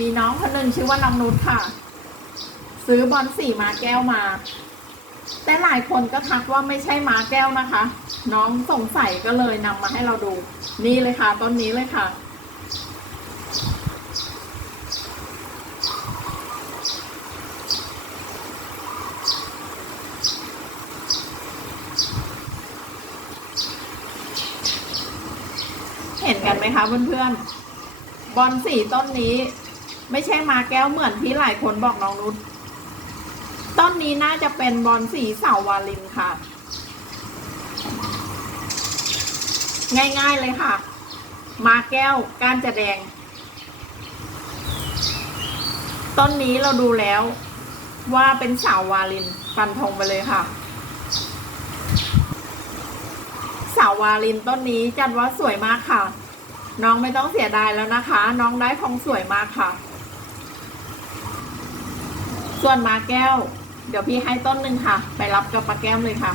มีน้องคนหนึ่งชื่อว่าน้องนุชค่ะ ซื้อบอลสีมาแก้วมา แต่หลายคนก็ทักว่าไม่ใช่มาแก้วนะคะ น้องสงสัยก็เลยนำมาให้เราดู นี่เลยค่ะต้นนี้เลยค่ะ เห็นกันไหมคะเพื่อนๆบอลสีต้นนี้ ไม่ใช่มาแก้วเหมือนที่หลายคนบอกน้องนุชต้นนี้น่าจะเป็นบอลสีเสาวาลินค่ะ ง่ายๆเลยค่ะ มาแก้วก้านจะแดง ต้นนี้เราดูแล้ว ว่าเป็นสาววาลินฟันธงไปเลยค่ะสาววาลินต้นนี้จัดว่าสวยมากค่ะ น้องไม่ต้องเสียดายแล้วนะคะ น้องได้ทองสวยมากค่ะ ส่วนมาแก้ว เดี๋ยวพี่ให้ต้นหนึ่งค่ะ ไปรับกับปลาแก้มเลยค่ะ